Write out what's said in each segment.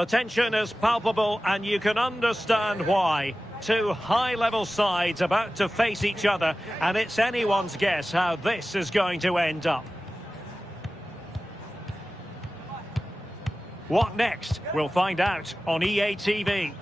The tension is palpable and you can understand why. Two high-level sides about to face each other, and it's anyone's guess how this is going to end up. What next? We'll find out on EA TV.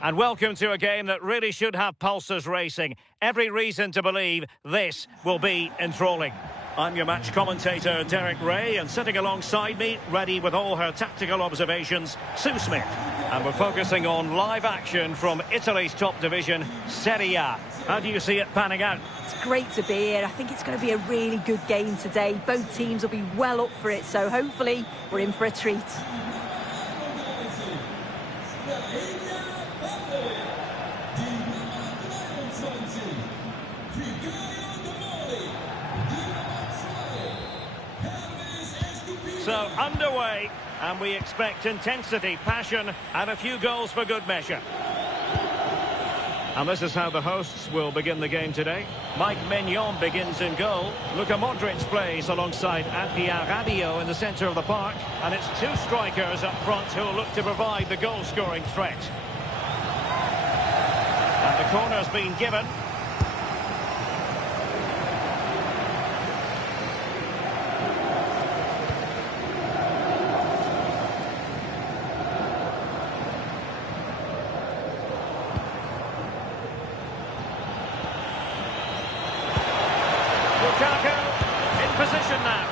And welcome to a game that really should have pulses racing. Every reason to believe this will be enthralling. I'm your match commentator, Derek Ray, and sitting alongside me, ready with all her tactical observations, Sue Smith. And we're focusing on live action from Italy's top division, Serie A. How do you see it panning out? It's great to be here. I think it's going to be a really good game today. Both teams will be well up for it, so hopefully we're in for a treat. So, underway, and we expect intensity, passion, and a few goals for good measure. And this is how the hosts will begin the game today. Mike Maignan begins in goal. Luka Modric plays alongside Adrien Rabiot in the centre of the park. And it's two strikers up front who will look to provide the goal-scoring threat. And the corner's been given. In position now.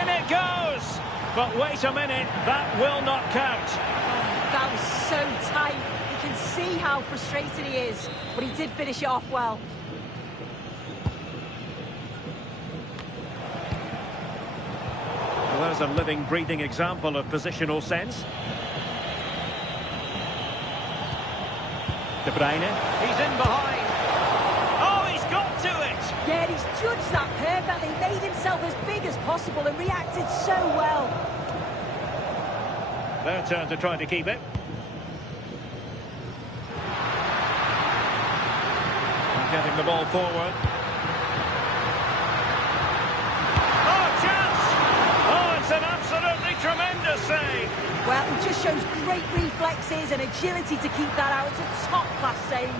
In it goes! But wait a minute, that will not count. That was so tight. You can see how frustrated he is, but he did finish it off well. Well, there's a living, breathing example of positional sense. De Bruyne, he's in behind. Oh, he's got to it! Yeah, he's judged that perfectly, made himself as big as possible and reacted so well. Their turn to try to keep it. And getting the ball forward. Oh, chance! Oh, it's an absolutely tremendous save. Well, he just shows great reflexes and agility to keep that out. It's a top-class save.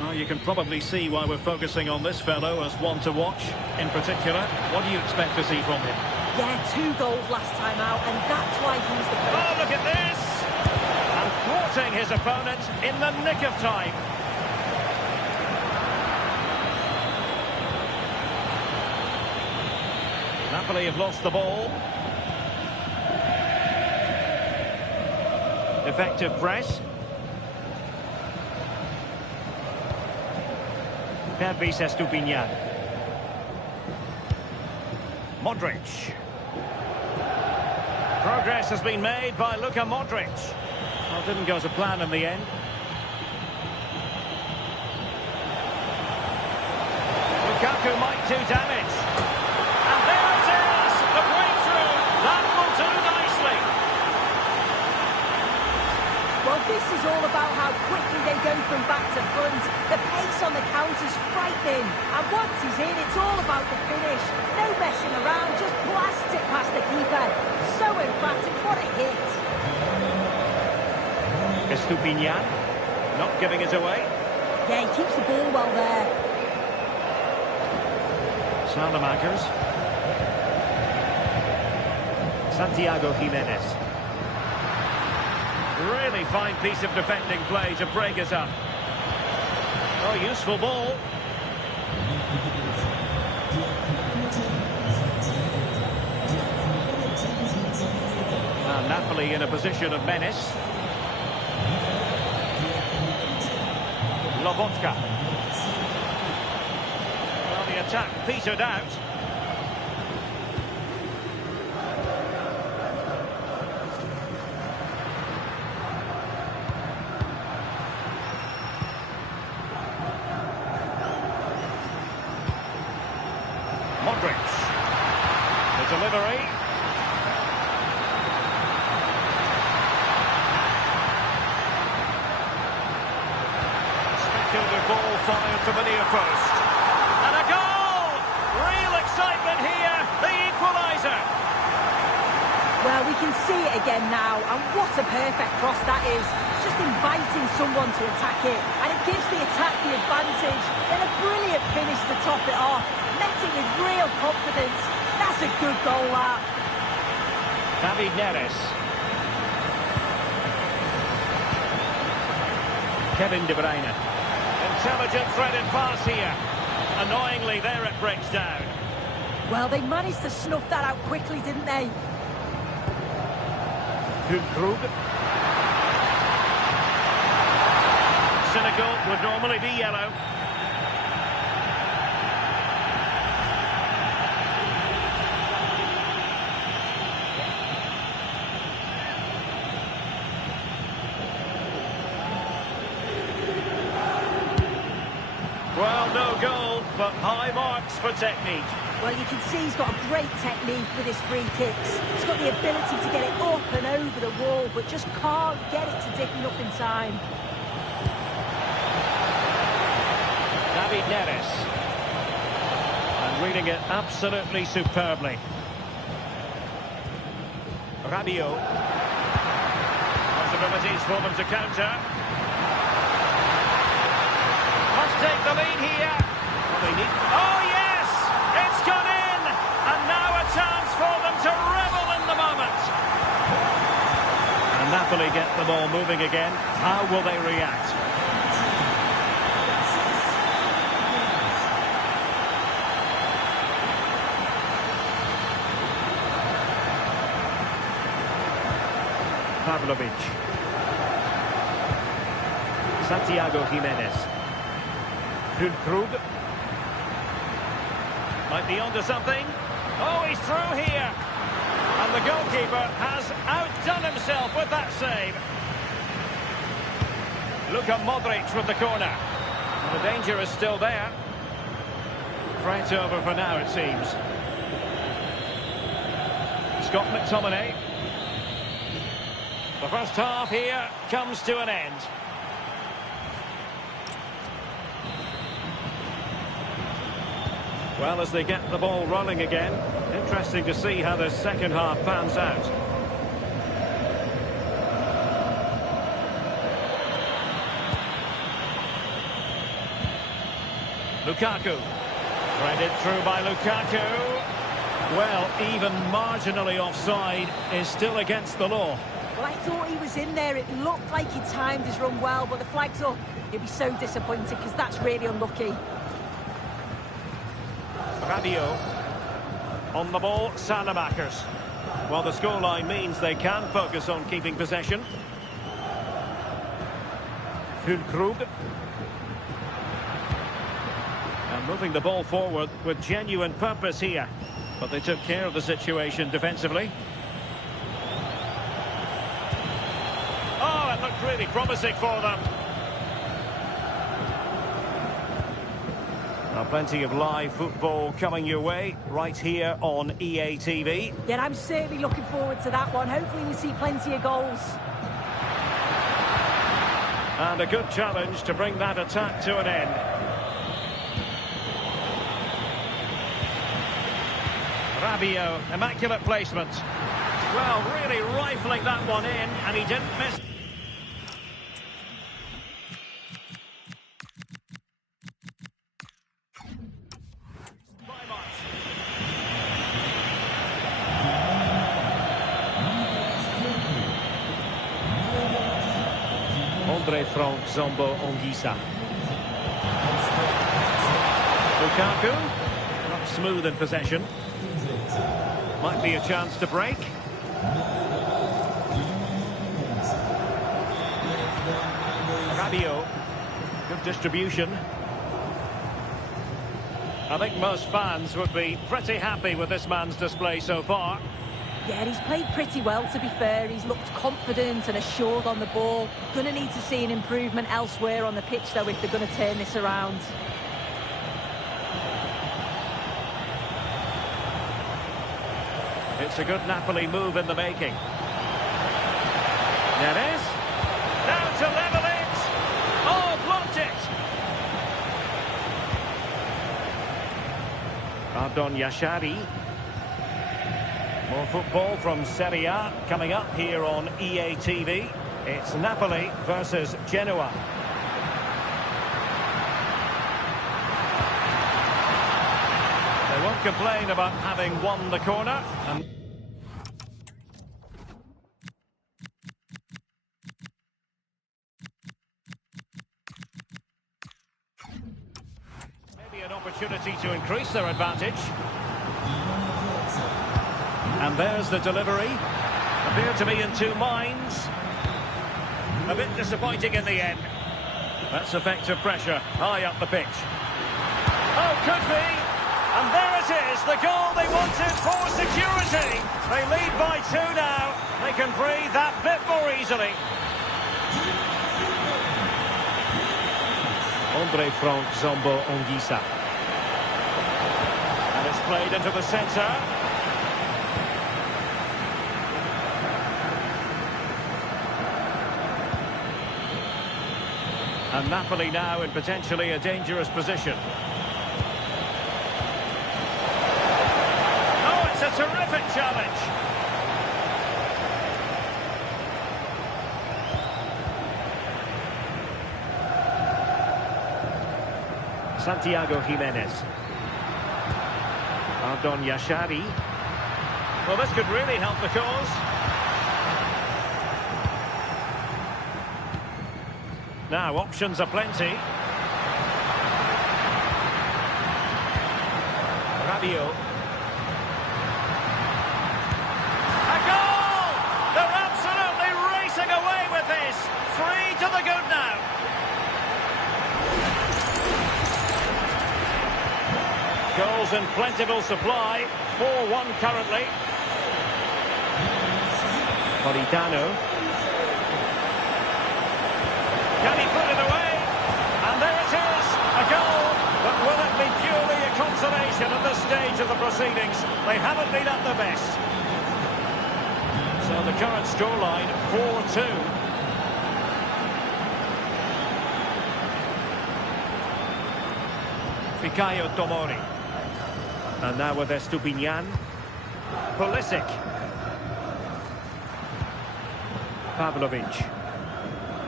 Well, you can probably see why we're focusing on this fellow as one to watch. In particular, what do you expect to see from him? Yeah, 2 goals last time out, and that's why he's the first. Oh, look at this! And thwarting his opponent in the nick of time. Napoli have lost the ball. Effective press. Pervis Estupinian. Modric. Progress has been made by Luka Modric. Well, didn't go to plan in the end. Lukaku might do damage. And there it is! The breakthrough! That will do nicely. Well, this is all about how quickly they go from back to front. The pace on the counter's frightening. And once he's in, it's all about the finish. No messing around, just blasts it past the keeper. So emphatic, what a hit. Estupinian, not giving it away. Yeah, he keeps the ball well there. Salamakers. Santiago Jimenez. Really fine piece of defending play to break it up. Oh, useful ball. And Napoli in a position of menace. Lobotka. Well, the attack petered out. Modric. The delivery. Speculative ball fired from the near post. And a goal! see it again now, and what a perfect cross that is. It's just inviting someone to attack it, and it gives the attack the advantage. Then a brilliant finish to top it off. Met it with real confidence. That's a good goal, that. David Neres. Kevin De Bruyne. Intelligent threaded pass here. Annoyingly, there it breaks down. Well, they managed to snuff that out quickly, didn't they? Krug. Cynical would normally be yellow. Well, no goal, but high marks for technique. Well, you can see he's got a great technique with his free kicks. He's got the ability to get it up and over the wall, but just can't get it to dip enough in time. David Neres. And reading it absolutely superbly. Rabiot. Possibilities for them to counter. Must take the lead here. Oh, yes! It's gone in! And now a chance for them to revel in the moment. And Napoli get the ball moving again. How will they react? Pavlovic. Santiago Jimenez. Krug. Might be onto something. Oh, he's through here. And the goalkeeper has outdone himself with that save. Luka Modric with the corner. And the danger is still there. Threat over for now, it seems. Scott McTominay. The first half here comes to an end. Well, as they get the ball rolling again, interesting to see how the second half pans out. Lukaku. Threaded through by Lukaku. Well, even marginally offside is still against the law. Well, I thought he was in there. It looked like he timed his run well, but the flag's up. He'll be so disappointed because that's really unlucky. Rabiot. On the ball, Salamakers. Well, the scoreline means they can focus on keeping possession. Krug. And moving the ball forward with genuine purpose here. But they took care of the situation defensively. Oh, it looked really promising for them. Now, plenty of live football coming your way right here on EA TV. Yeah, I'm certainly looking forward to that one. Hopefully we see plenty of goals. And a good challenge to bring that attack to an end. Rabiot, immaculate placement. Well, really rifling that one in, and he didn't miss. Frank Zombo Ongisa. Lukaku, not smooth in possession. Might be a chance to break. Rabiot, good distribution. I think most fans would be pretty happy with this man's display so far. Yeah, he's played pretty well, to be fair. He's looked confident and assured on the ball. Going to need to see an improvement elsewhere on the pitch, though, if they're going to turn this around. It's a good Napoli move in the making. Neres. Now to level it. Oh, blocked it. Ardon Yashari. More football from Serie A coming up here on EA TV. It's Napoli versus Genoa. They won't complain about having won the corner. Maybe an opportunity to increase their advantage. And there's the delivery. Appeared to be in two minds. A bit disappointing in the end. That's effective pressure high up the pitch. Oh, could be. And there it is, the goal they wanted for security. They lead by 2 now. They can breathe that bit more easily. Andre Frank Zombo Ongisa. And it's played into the centre. And Napoli now in potentially a dangerous position. Oh, it's a terrific challenge. Santiago Jimenez. Ardon Yashari. Well, this could really help the cause. Now, options are plenty. Rabiot. A goal! They're absolutely racing away with this. 3 to the good now. Goals in plentiful supply. 4-1 currently. Politano. Can he put it away? And there it is, a goal. But will it be purely a consolation at this stage of the proceedings? They haven't been at their best. So the current scoreline, 4-2. Fikayo Tomori. And now with Estupinian. Pulisic. Pavlovic.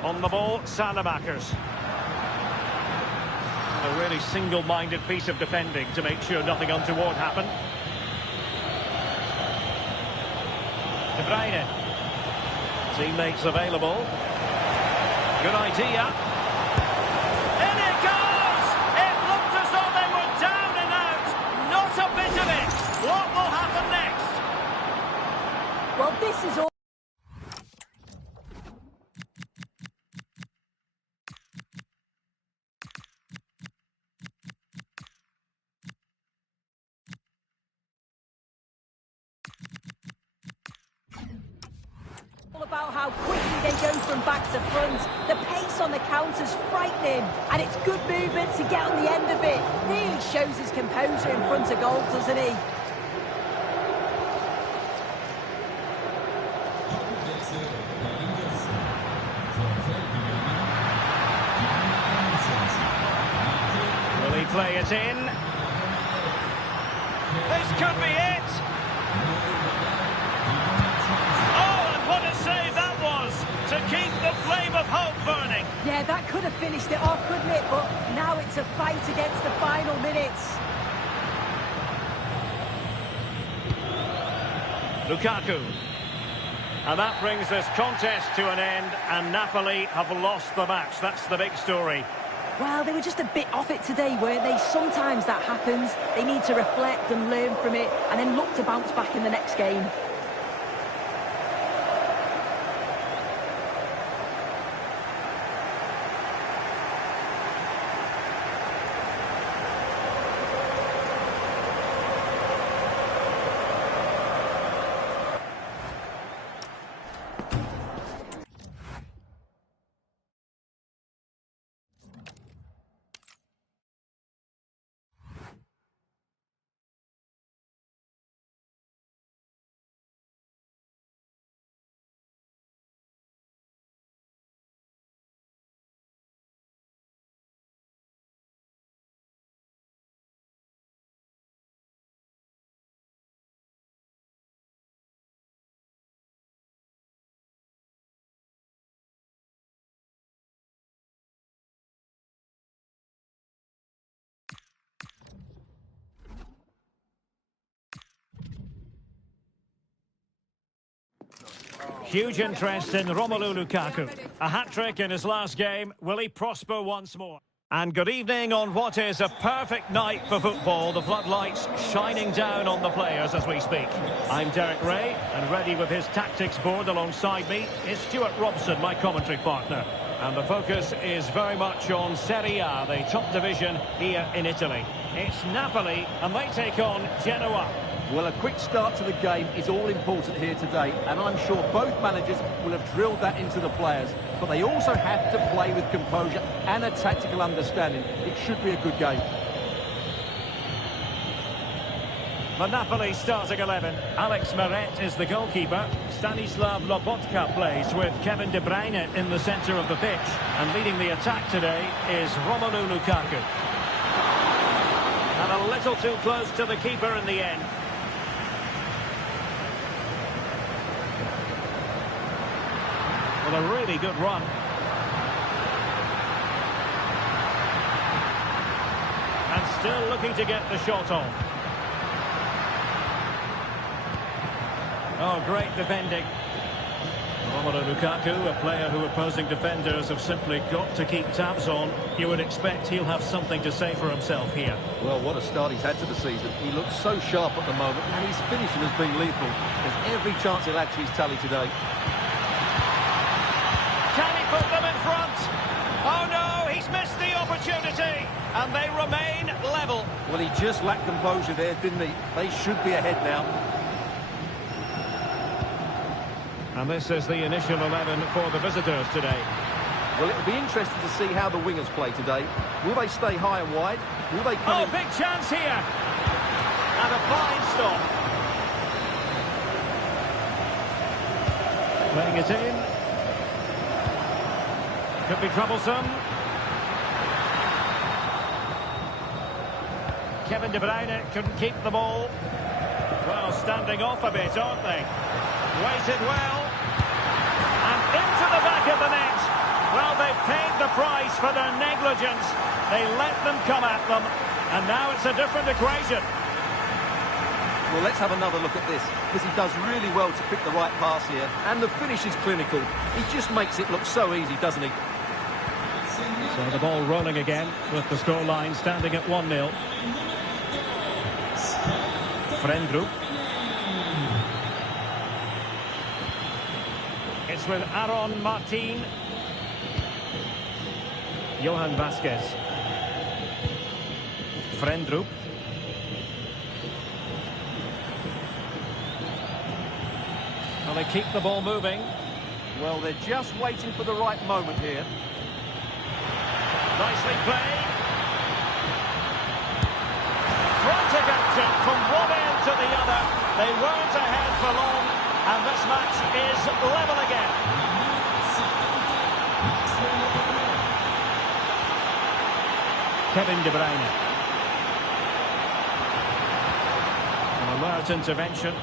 On the ball, Salamakers. A really single-minded piece of defending to make sure nothing untoward happened. De Bruyne. Teammates available. Good idea. In it goes! It looked as though they were down and out. Not a bit of it. What will happen next? Well, this is all about how quickly they go from back to front. The pace on the counter's frightening, and it's good movement to get on the end of it. Really shows his composure in front of goal, doesn't he? Will he play it in? This could be it! To keep the flame of hope burning. Yeah, that could have finished it off, couldn't it? But now it's a fight against the final minutes. Lukaku. And that brings this contest to an end, and Napoli have lost the match. That's the big story. Well, they were just a bit off it today, weren't they? Sometimes that happens. They need to reflect and learn from it, and then look to bounce back in the next game. Huge interest in Romelu Lukaku. A hat-trick in his last game. Will he prosper once more? And good evening on what is a perfect night for football. The floodlights shining down on the players as we speak. I'm Derek Ray, and ready with his tactics board alongside me is Stuart Robson, my commentary partner. And the focus is very much on Serie A, the top division here in Italy. It's Napoli, and they take on Genoa. Well, a quick start to the game is all important here today, and I'm sure both managers will have drilled that into the players. But they also have to play with composure and a tactical understanding. It should be a good game. The Napoli starting 11. Alex Meret is the goalkeeper. Stanislav Lobotka plays with Kevin De Bruyne in the centre of the pitch. And leading the attack today is Romelu Lukaku. And a little too close to the keeper in the end. Well, a really good run. And still looking to get the shot off. Oh, great defending. Romelu Lukaku, a player who opposing defenders have simply got to keep tabs on. You would expect he'll have something to say for himself here. Well, what a start he's had to the season. He looks so sharp at the moment, and his finishing has been lethal. There's every chance he'll add to his tally today. Can he put them in front? Oh no, he's missed the opportunity. And they remain level. Well, he just lacked composure there, didn't he? They should be ahead now. And this is the initial 11 for the visitors today. Well, it'll be interesting to see how the wingers play today. Will they stay high and wide? Will they come in? Big chance here. And a fine stop. Playing it in. Could be troublesome. Kevin De Bruyne couldn't keep the ball. Well, standing off a bit, aren't they? Waited well. And into the back of the net. Well, they've paid the price for their negligence. They let them come at them. And now it's a different equation. Well, let's have another look at this, because he does really well to pick the right pass here. And the finish is clinical. He just makes it look so easy, doesn't he? So the ball rolling again with the scoreline standing at 1-0. Frendrup. It's with Aaron Martin. Johan Vasquez. Frendrup. Well, they keep the ball moving. Well, they're just waiting for the right moment here. Nicely played. Frantic action from one end to the other. They weren't ahead for long, and this match is level again. Kevin De Bruyne. An alert intervention.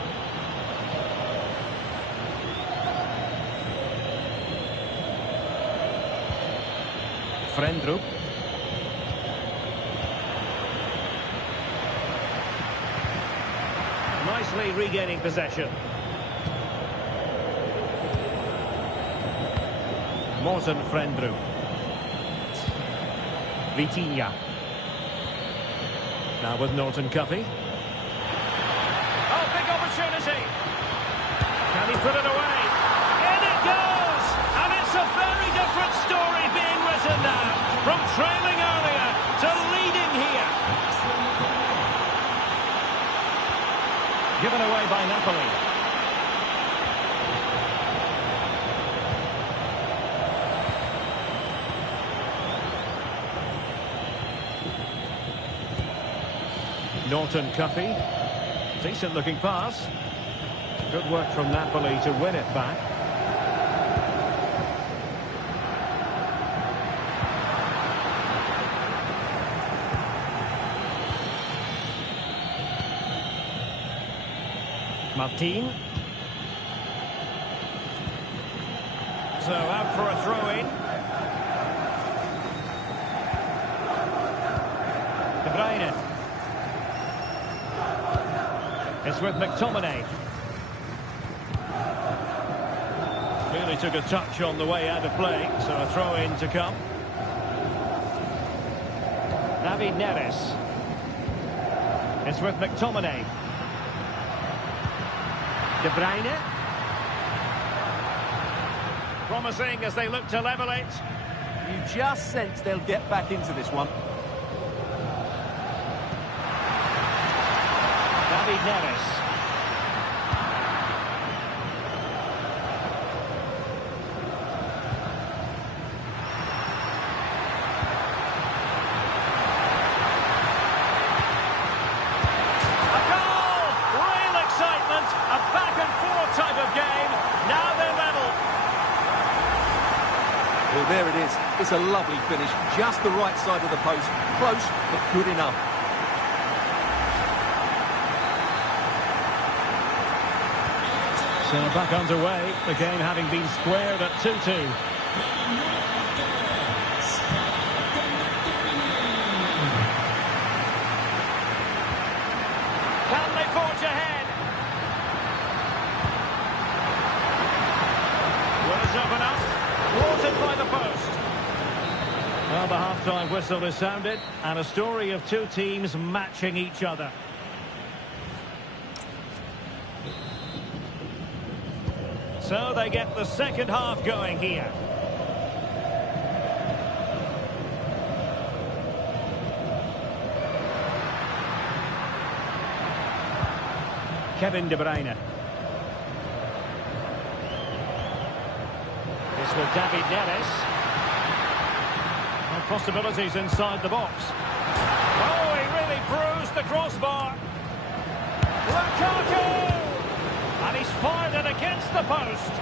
Frendrup. Nicely regaining possession. Morten Frendrup. Vitinha. Now with Norton Cuffy. Oh, big opportunity. Can he put it away? In it goes! And it's a very different story being written now. From trailing earlier to leading here. Given away by Napoli. Norton Cuffy. Decent looking pass. Good work from Napoli to win it back. Martin. So out for a throw-in. De Bruyne. It's with McTominay. Nearly took a touch on the way out of play, so a throw-in to come. David Neres. It's with McTominay. De Bruyne. Promising as they look to level it. You just sense they'll get back into this one. David Neres. Well, there it is. It's a lovely finish. Just the right side of the post. Close, but good enough. So back underway. The game having been squared at 2-2. Can they forge ahead? Will it open up? Watered by the post. Well, the half-time whistle is sounded, and a story of two teams matching each other. So they get the second half going here. Kevin De Bruyne. With David Neres. And possibilities inside the box. Oh, he really bruised the crossbar. Lukaku! And he's fired it against the post.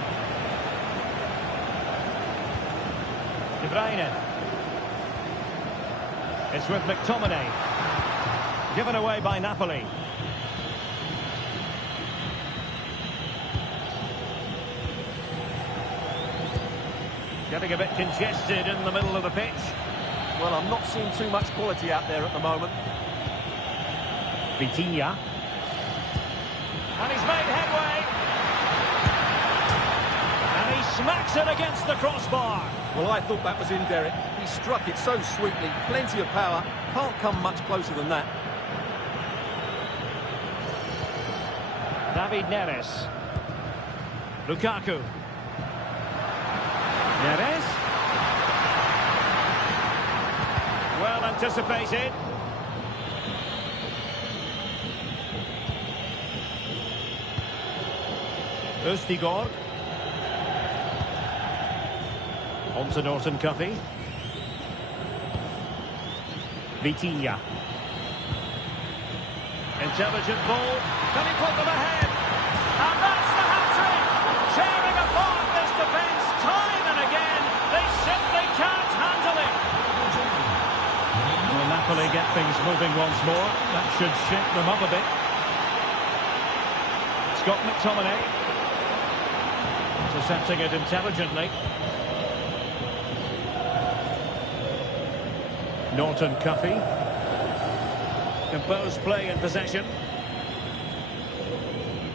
De Bruyne. It's with McTominay. Given away by Napoli. Getting a bit congested in the middle of the pitch. Well, I'm not seeing too much quality out there at the moment. Vitinha. And he's made headway. And he smacks it against the crossbar. Well, I thought that was in, Derek. He struck it so sweetly. Plenty of power. Can't come much closer than that. David Neres. Lukaku. Neres. Well anticipated. Østigård. On to Norton Cuffy. Vitinha. Intelligent ball. Can he put them ahead? And that's the hat-trick! Tearing apart this defence time and again. They simply can't handle it. Will Napoli get things moving once more? That should shake them up a bit. Scott McTominay. Intercepting it intelligently. Norton Cuffy. Composed play in possession.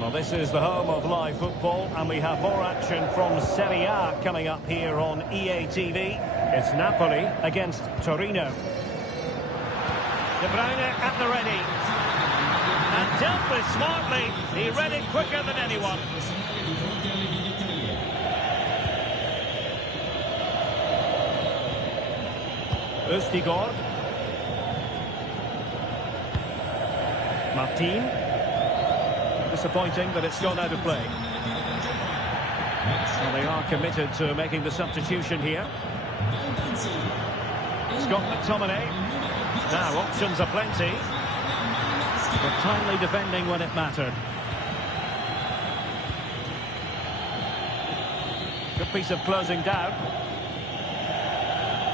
Well, this is the home of live football, and we have more action from Serie A coming up here on EA TV. It's Napoli against Torino. De Bruyne at the ready. And dealt with smartly. He read it quicker than anyone. Østigård. Martin. Disappointing that it's gone out of play. Well, they are committed to making the substitution here. Scott McTominay. Now, options are plenty. But timely defending when it mattered. Good piece of closing down.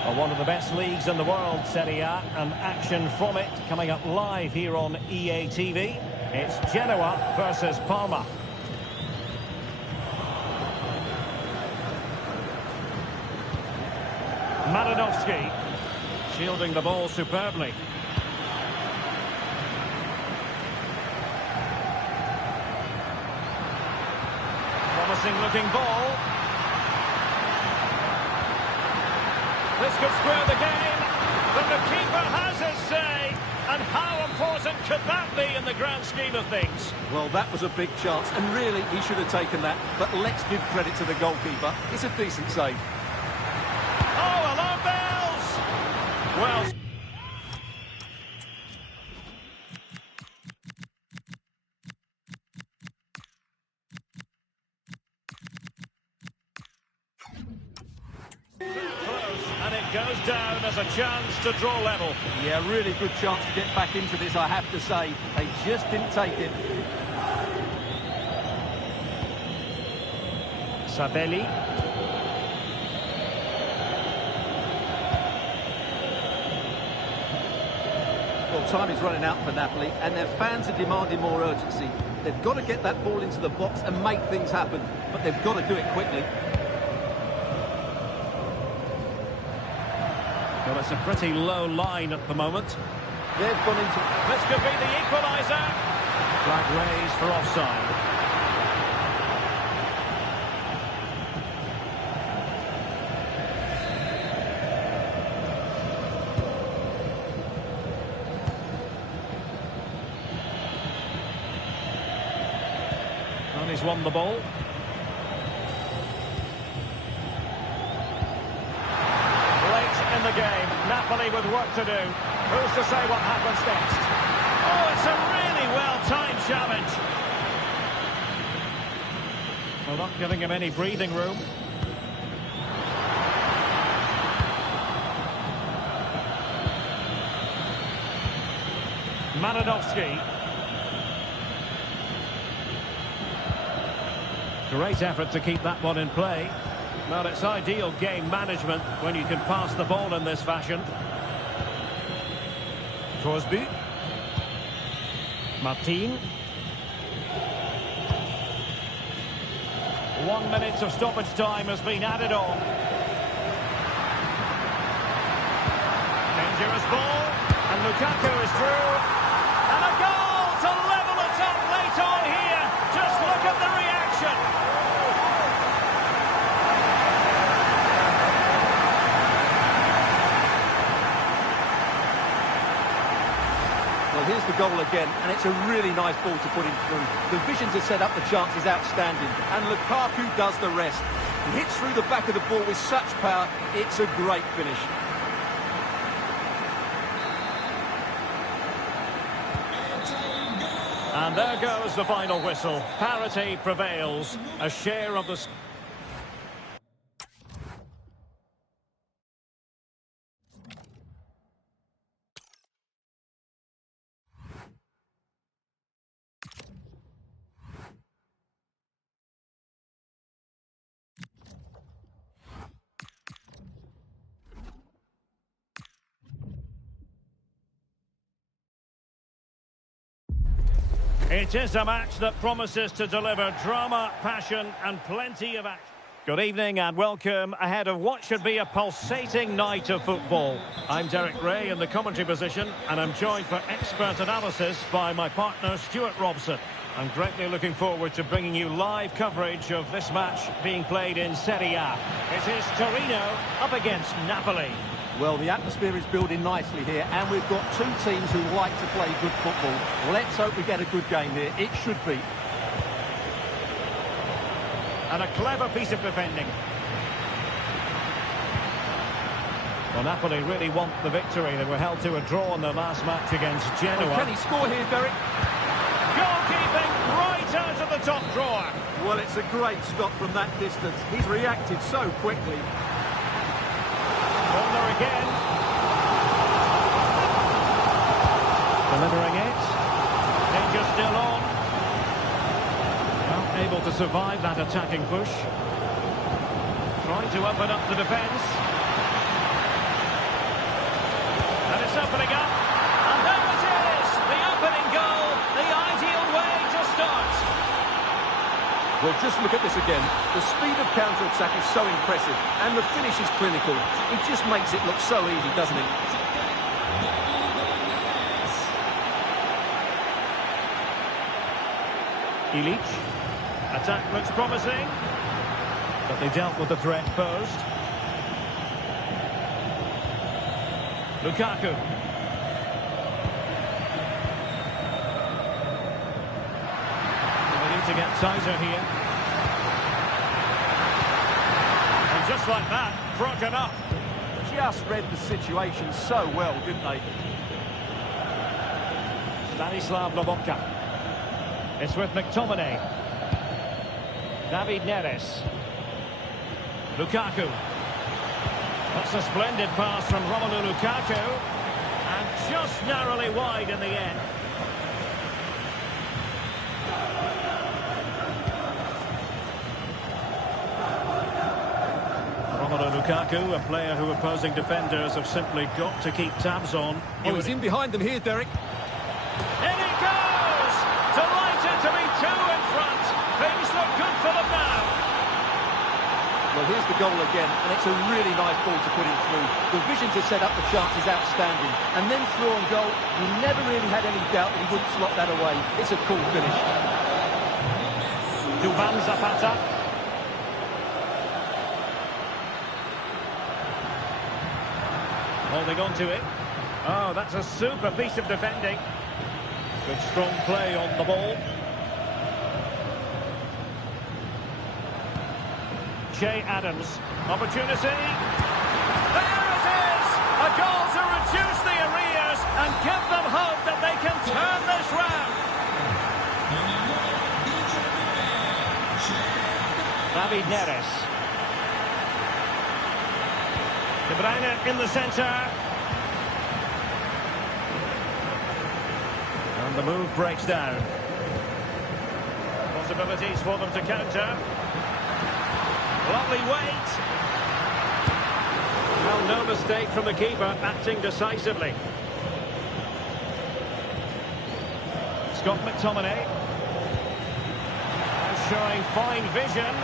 Well, one of the best leagues in the world, Serie A, and action from it coming up live here on EA TV. It's Genoa versus Parma. Malinovsky shielding the ball superbly. Promising looking ball. This could square the game, but the keeper has his say. And how important could that be in the grand scheme of things? Well, that was a big chance, and really, he should have taken that. But let's give credit to the goalkeeper. It's a decent save. Oh, alarm bells! Well... And it goes down as a chance to draw level. Yeah, really good chance to get back into this, I have to say. They just didn't take it. Sabelli. Well, time is running out for Napoli, and their fans are demanding more urgency. They've got to get that ball into the box and make things happen, but they've got to do it quickly. Well, it's a pretty low line at the moment. They've gone into... This could be the equaliser. Flag raised for offside. And he's won the ball. In the game, Napoli with work to do. Who's to say what happens next? Oh, it's a really well-timed challenge. Well, not giving him any breathing room. Maradovski. Great effort to keep that one in play. Well, it's ideal game management when you can pass the ball in this fashion. Crosby. Martin. 1 minute of stoppage time has been added on. Dangerous ball. And Lukaku is through. And a goal to level it up late on here. Just look at the reaction. Well, here's the goal again, and it's a really nice ball to put him through. The vision to set up the chance is outstanding, and Lukaku does the rest. He hits through the back of the ball with such power, it's a great finish. And there goes the final whistle. Parity prevails. A share of the... It is a match that promises to deliver drama, passion and plenty of action. Good evening and welcome ahead of what should be a pulsating night of football. I'm Derek Ray in the commentary position and I'm joined for expert analysis by my partner Stuart Robson. I'm greatly looking forward to bringing you live coverage of this match being played in Serie A. It is Torino up against Napoli. Well, the atmosphere is building nicely here, and we've got two teams who like to play good football. Let's hope we get a good game here. It should be. And a clever piece of defending. Well, Napoli really want the victory. They were held to a draw in their last match against Genoa. Oh, can he score here, Derek? Goalkeeping right out of the top drawer. Well, it's a great stop from that distance. He's reacted so quickly. Corner again. Delivering it. Danger still on. Well, able to survive that attacking push. Trying to open up the defence. And it's opening up. And there it is! The opening goal. The ideal way to start. Well, just look at this again. The speed of counter-attack is so impressive, and the finish is clinical. It just makes it look so easy, doesn't it? Ilic. Attack looks promising, but they dealt with the threat posed. Lukaku. We need to get tighter here. And just like that, broken up. Just read the situation so well, didn't they? Stanislav Lobotka. It's with McTominay. David Neres. Lukaku. That's a splendid pass from Romelu Lukaku. And just narrowly wide in the end. Romelu Lukaku, a player who opposing defenders have simply got to keep tabs on. Oh, he's in behind them here, Derek. In he goes! Delighted to be two in front. Things look good for them now. Well, here's the goal again, and it's a really nice ball to put him through. The vision to set up the chance is outstanding. And then through on goal, you never really had any doubt that he wouldn't slot that away. It's a cool finish. Duvan Zapata. Holding on to it. Oh, that's a super piece of defending. Good strong play on the ball. Che Adams. Opportunity. There it is! A goal to reduce the arrears and give them hope that they can turn this round. David Neres. De Bruyne in the centre. And the move breaks down. Possibilities for them to counter. Lovely weight. Well, no mistake from the keeper, acting decisively. Scott McTominay. And showing fine vision.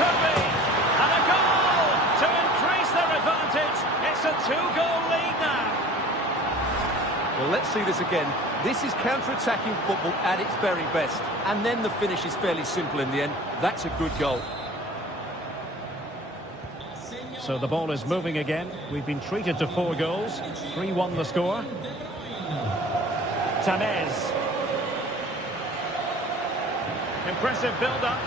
Could be. And a goal to increase their advantage. It's a two-goal lead now. Well, let's see this again. This is counter-attacking football at its very best. And then the finish is fairly simple in the end. That's a good goal. So the ball is moving again. We've been treated to 4 goals. 3-1 the score. Tamez. Impressive build-up.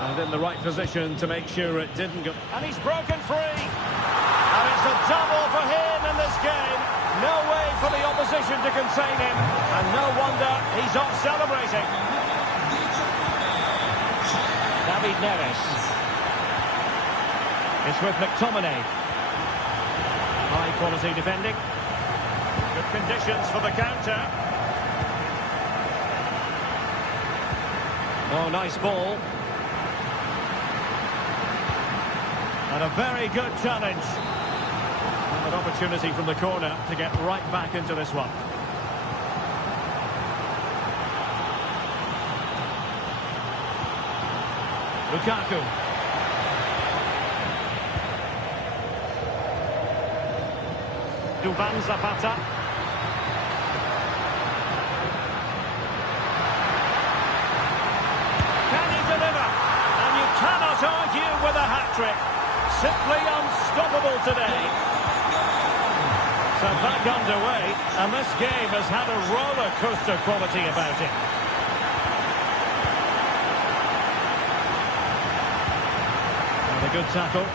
And in the right position to make sure it didn't go. And he's broken free. And it's a double for him in this game. No way for the opposition to contain him. And no wonder he's off celebrating. David Neres. It's with McTominay. High quality defending. Good conditions for the counter. Oh, nice ball. And a very good challenge. And an opportunity from the corner to get right back into this one. Lukaku. Duvan Zapata. Can he deliver? And you cannot argue with a hat-trick. Simply unstoppable today. So back underway, and this game has had a roller coaster quality about it. And a good tackle.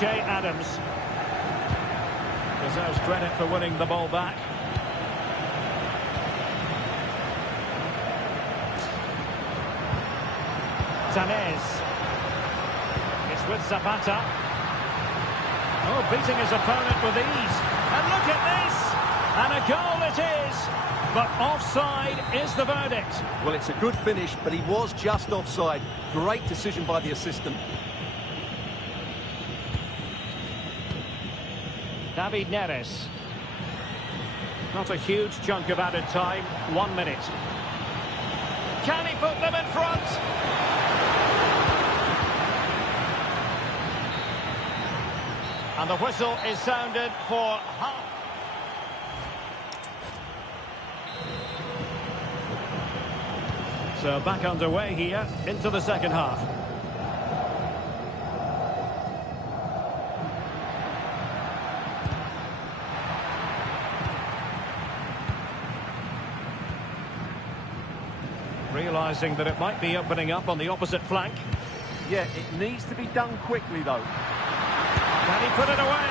Che Adams deserves credit for winning the ball back. Tamez. It's with Zapata. Oh, beating his opponent with ease. And look at this! And a goal it is! But offside is the verdict. Well, it's a good finish, but he was just offside. Great decision by the assistant. David Neres. Not a huge chunk of added time. 1 minute. Can he put them in front? And the whistle is sounded for half. So back underway here into the second half. Realising that it might be opening up on the opposite flank. Yeah, it needs to be done quickly, though. Can he put it away?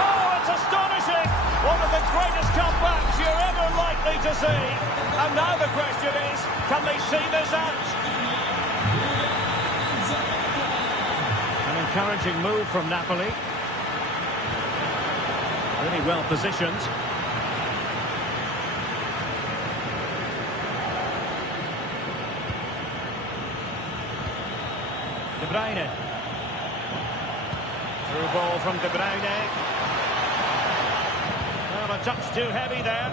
Oh, it's astonishing! One of the greatest comebacks you're ever likely to see. And now the question is, can they see this out? An encouraging move from Napoli. Really well positioned. De Bruyne. Through ball from De Bruyne. Well, a touch too heavy there.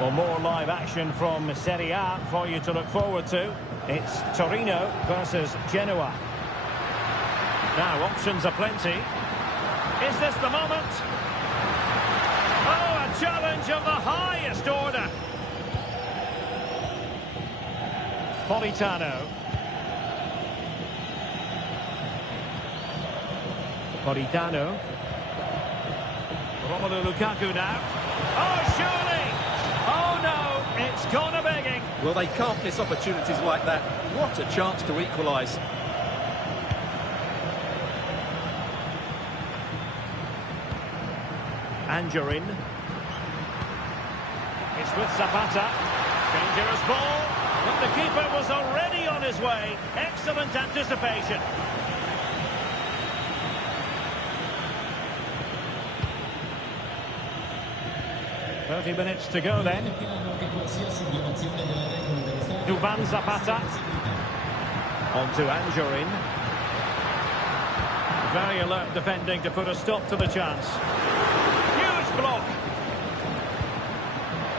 Well, more live action from Serie A for you to look forward to. It's Torino versus Genoa. Now, options aplenty. Is this the moment? Oh, a challenge of the highest order. Politano. Politano. Romelu Lukaku now. Oh, surely! Oh, no, it's corner begging. Well, they can't miss opportunities like that. What a chance to equalise. Angerin. It's with Zapata. Dangerous ball. But the keeper was already on his way. Excellent anticipation. 30 minutes to go then. Duban Zapata. On to Angerin. Very alert defending to put a stop to the chance. Huge block.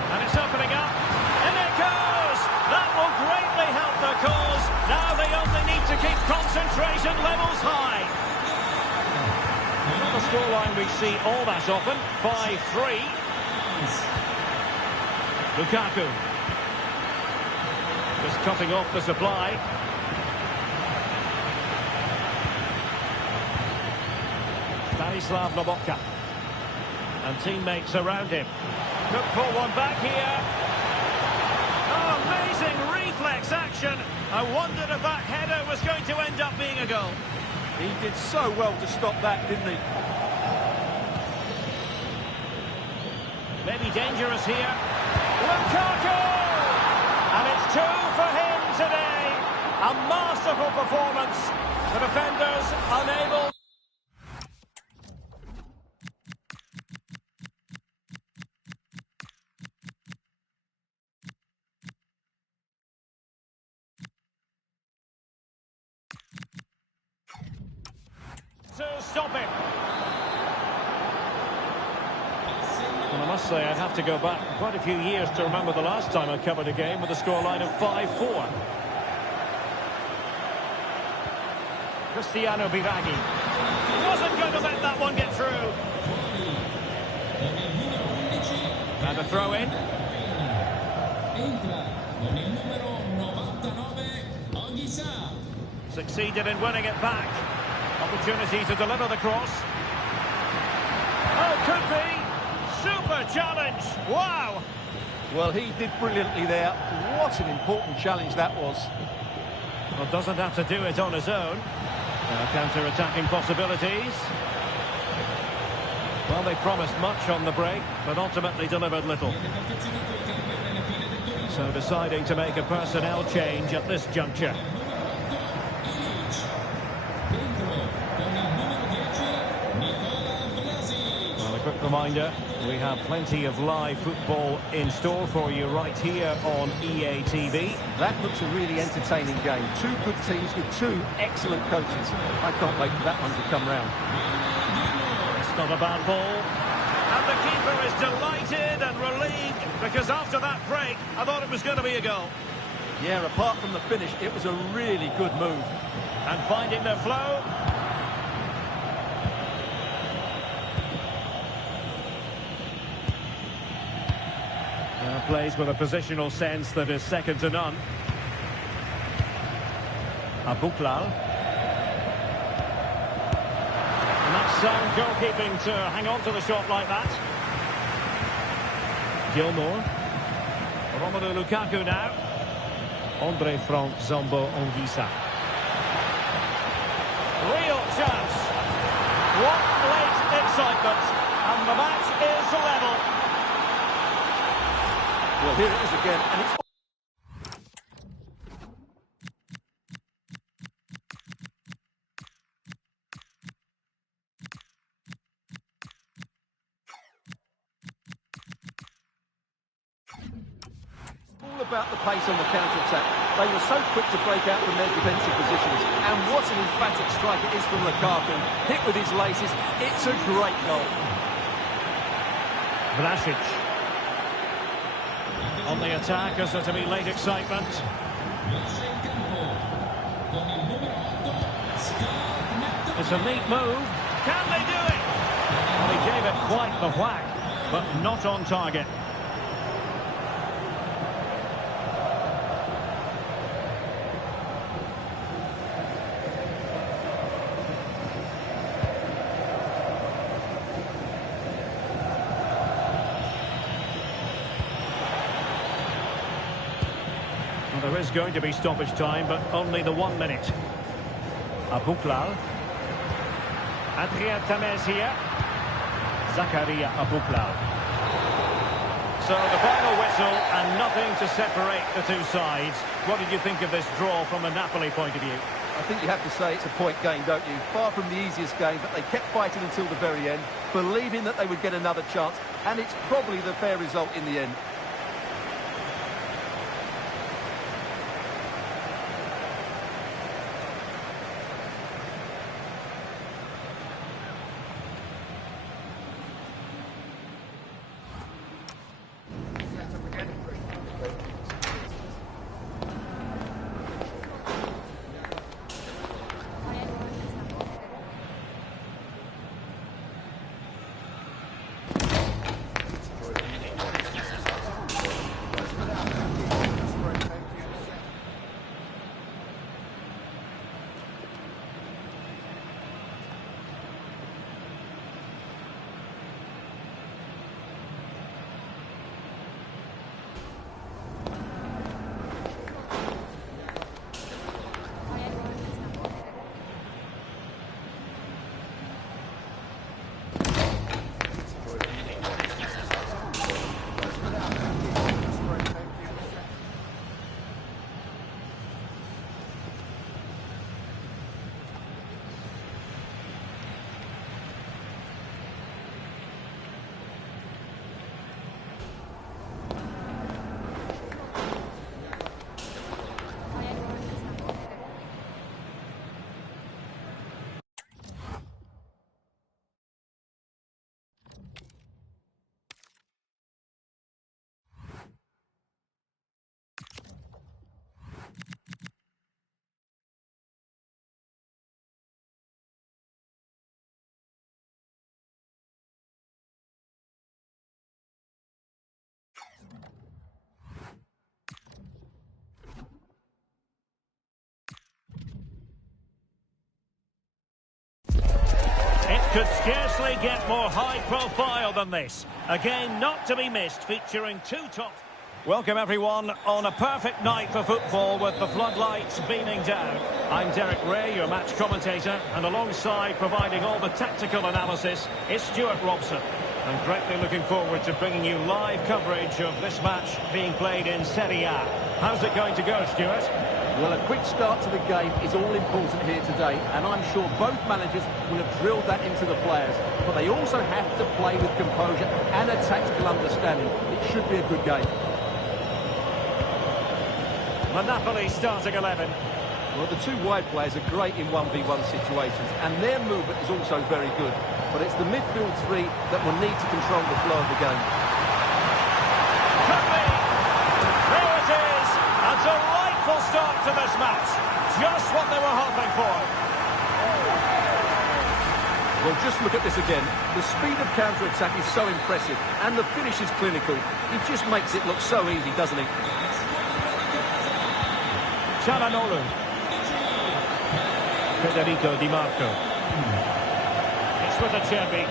And it's opening up. In it goes! That will greatly help the cause. Now they only need to keep concentration levels high. Not a scoreline we see all that often. 5-3. Lukaku. Just cutting off the supply. Stanislav Lobotka. And teammates around him. Could pull one back here. Oh, amazing reflex action. I wondered if that header was going to end up being a goal. He did so well to stop that, didn't he? Maybe dangerous here. Lukaku! And it's 2 for him today. A masterful performance. The defenders unable. To stop it. Well, I must say I'd have to go back quite a few years to remember the last time I covered a game with a scoreline of 5-4. Cristiano Biraghi. He wasn't going to let that one get through. And a throw in. Succeeded in winning it back. Opportunity to deliver the cross. Oh, could be. Super challenge. Wow. Well, he did brilliantly there. What an important challenge that was. Well, doesn't have to do it on his own. Counter-attacking possibilities. Well, they promised much on the break, but ultimately delivered little. So deciding to make a personnel change at this juncture. Well, a quick reminder, we have plenty of live football in store for you right here on EA TV. That looks a really entertaining game. Two good teams with two excellent coaches. I can't wait for that one to come round. It's not a bad ball. And the keeper is delighted and relieved because after that break, I thought it was going to be a goal. Yeah, apart from the finish, it was a really good move. And finding their flow. Plays with a positional sense that is second to none. Abuklal. And that's sound goalkeeping to hang on to the shot like that. Gilmore. Romelu Lukaku now. Andre Frank Zambo Anguissa. Real chance. What late excitement. And the match is level. Well, here it is again, and it's all about the pace on the counter-attack. They were so quick to break out from their defensive positions, and what an emphatic strike it is from Lukaku. Hit with his laces, it's a great goal. Vlasic. On the attack, as there to be late excitement. It's a neat move. Can they do it? Well, he gave it quite the whack, but not on target. Well, there is going to be stoppage time, but only the 1 minute. Abuklal. Adrien Tamez here. Zakaria Abuklal. So the final whistle and nothing to separate the two sides. What did you think of this draw from a Napoli point of view? I think you have to say it's a point game, don't you? Far from the easiest game, but they kept fighting until the very end, believing that they would get another chance, and it's probably the fair result in the end. Could scarcely get more high profile than this. A game not to be missed, featuring two top... Welcome everyone on a perfect night for football with the floodlights beaming down. I'm Derek Ray, your match commentator, and alongside providing all the tactical analysis is Stuart Robson. I'm greatly looking forward to bringing you live coverage of this match being played in Serie A. How's it going to go, Stuart? Well, a quick start to the game is all important here today, and I'm sure both managers will have drilled that into the players. But they also have to play with composure and a tactical understanding. It should be a good game. The Napoli starting 11. Well, the two wide players are great in 1v1 situations, and their movement is also very good. But it's the midfield three that will need to control the flow of the game. Could be! There it is! A delightful start to this match. Just what they were hoping for. Well, just look at this again. The speed of counter-attack is so impressive, and the finish is clinical. He just makes it look so easy, doesn't he? Çalhanoğlu. Federico Di Marco. It's with Acerbi.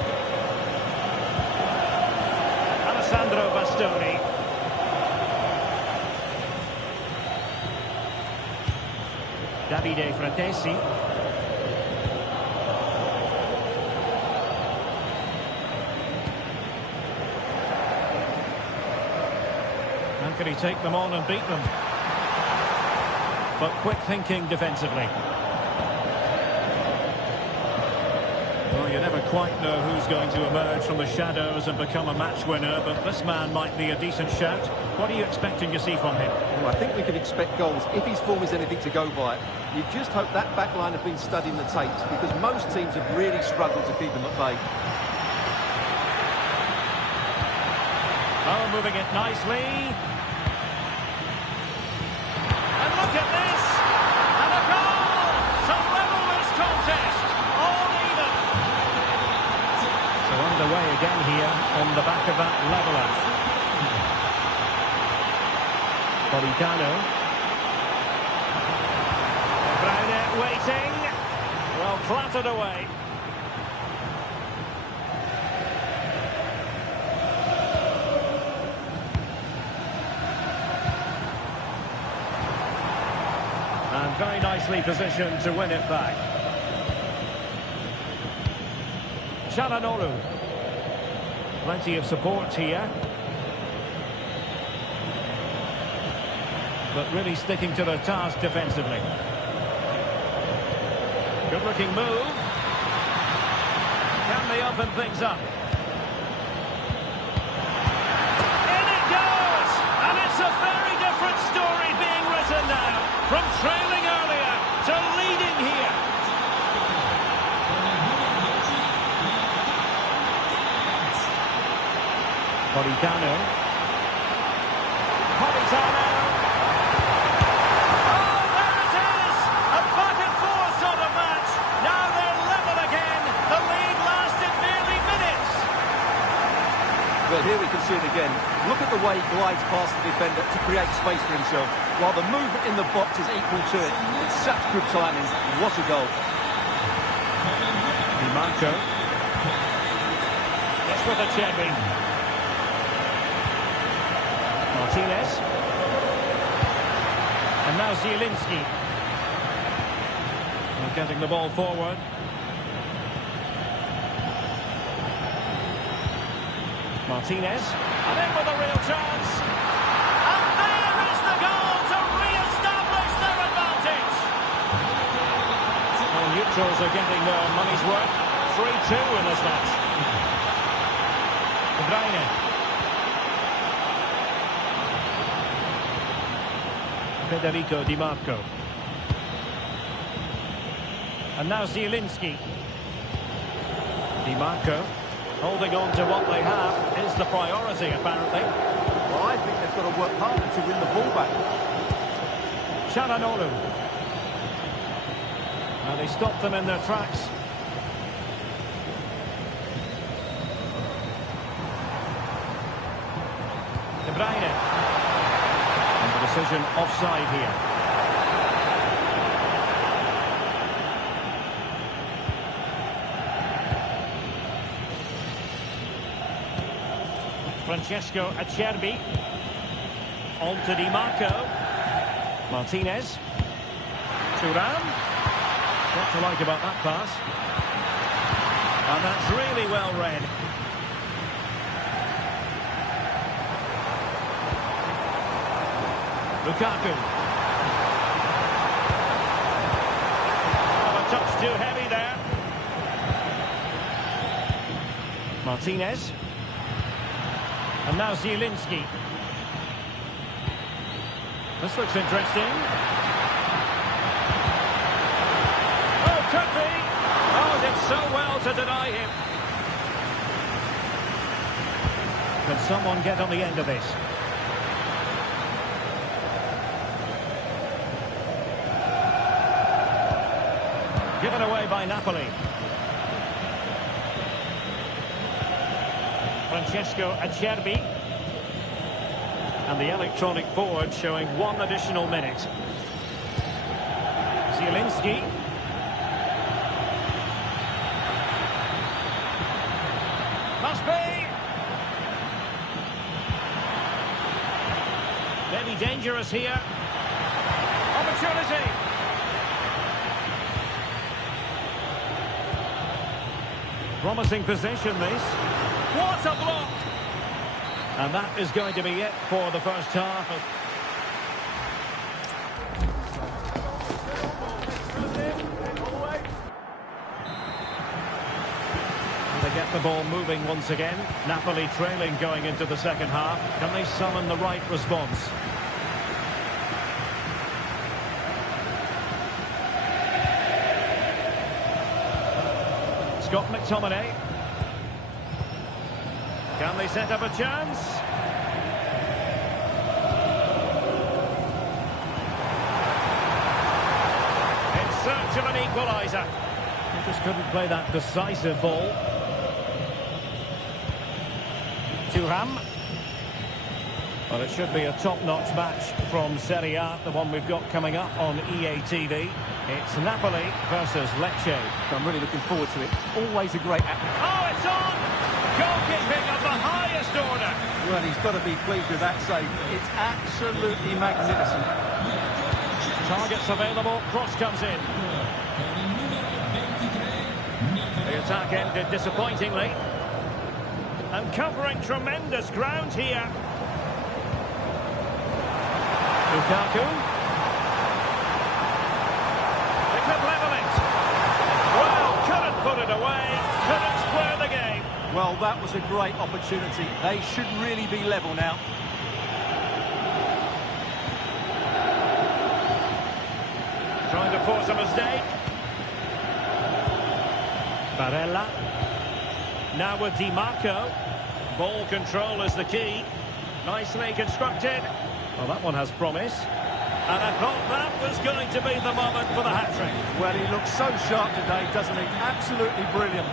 Alessandro Bastoni. Davide Fratesi. And can he take them on and beat them? But quick thinking defensively. Well, you never quite know who's going to emerge from the shadows and become a match winner, but this man might be a decent shout. What are you expecting to see from him? Well, I think we can expect goals if his form is anything to go by. You just hope that back line have been studying the tapes, because most teams have really struggled to keep him at bay. Oh, moving it nicely. And look at this! And a goal! To level this contest! All even! So underway again here on the back of that leveller. Politano. Brown waiting. Well, clattered away. And very nicely positioned to win it back. Çalhanoğlu. Plenty of support here. But really sticking to their task defensively. Good-looking move. Can they open things up? In it goes! And it's a very different story being written now. From trailing earlier to leading here. Politano. Politano. Oh, there it is! A back-and-forth sort of match. Now they're level again. The lead lasted merely minutes. Well, here we can see it again. Look at the way he glides past the defender to create space for himself, while the movement in the box is equal to it. It's such good timing. What a goal. Di Marco. It's with Acerbi. Martinez. And now Zielinski. And getting the ball forward. Martinez. And in with a real chance. And there is the goal to re-establish their advantage. Well, neutrals are getting their money's worth. 3-2 in this match. De Bruyne. Federico Di Marco. And now Zielinski. Di Marco. Holding on to what they have is the priority, apparently. Well, I think they've got to work harder to win the ball back. Çalhanoğlu. And they stopped them in their tracks. De Bruyne. And the decision offside here. Francesco Acerbi. On to Di Marco. Martinez. Thuram. What to like about that pass. And that's really well read. Lukaku. Oh, a touch too heavy there. Martinez. And now Zielinski. This looks interesting. Oh, could be. Oh, did so well to deny him. Can someone get on the end of this? Given away by Napoli. Acerbi. And the electronic board showing 1 additional minute. Zielinski. Must be. Maybe dangerous here. Opportunity. Promising possession, this. What a block! And that is going to be it for the first half. They get the ball moving once again. Napoli trailing going into the second half. Can they summon the right response? Scott McTominay. Can they set up a chance? In search of an equaliser. They just couldn't play that decisive ball. Thuram. Well, it should be a top-notch match from Serie A, the one we've got coming up on EA TV. It's Napoli versus Lecce. I'm really looking forward to it. Always a great atmosphere. Oh, it's on! Goalkeeping of the highest order. Well, he's got to be pleased with that save. It's absolutely magnificent. Targets available, cross comes in. The attack ended disappointingly. And covering tremendous ground here. Lukaku. They could level it. Well, couldn't put it away. Couldn't square the game. Well, that was a great opportunity. They should really be level now. Trying to force a mistake. Barella. Now with Di Marco. Ball control is the key. Nicely constructed. Well, that one has promise. And I thought that was going to be the moment for the hat-trick. Well, he looks so sharp today, doesn't he? Absolutely brilliant.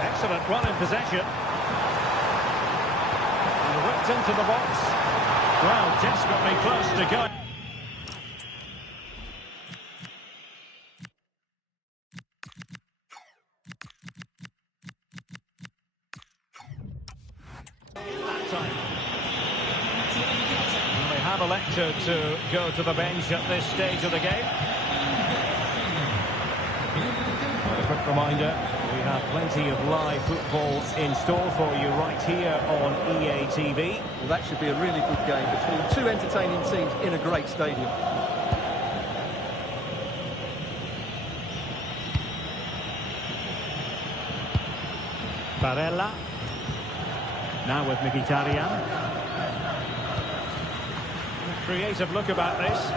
Excellent run in possession. And whipped into the box. Well, desperately close to going. They have elected to go to the bench at this stage of the game. A quick reminder, we have plenty of live football in store for you right here on EA TV. Well, that should be a really good game between two entertaining teams in a great stadium. Barella. Now with Mkhitaryan. Creative look about this.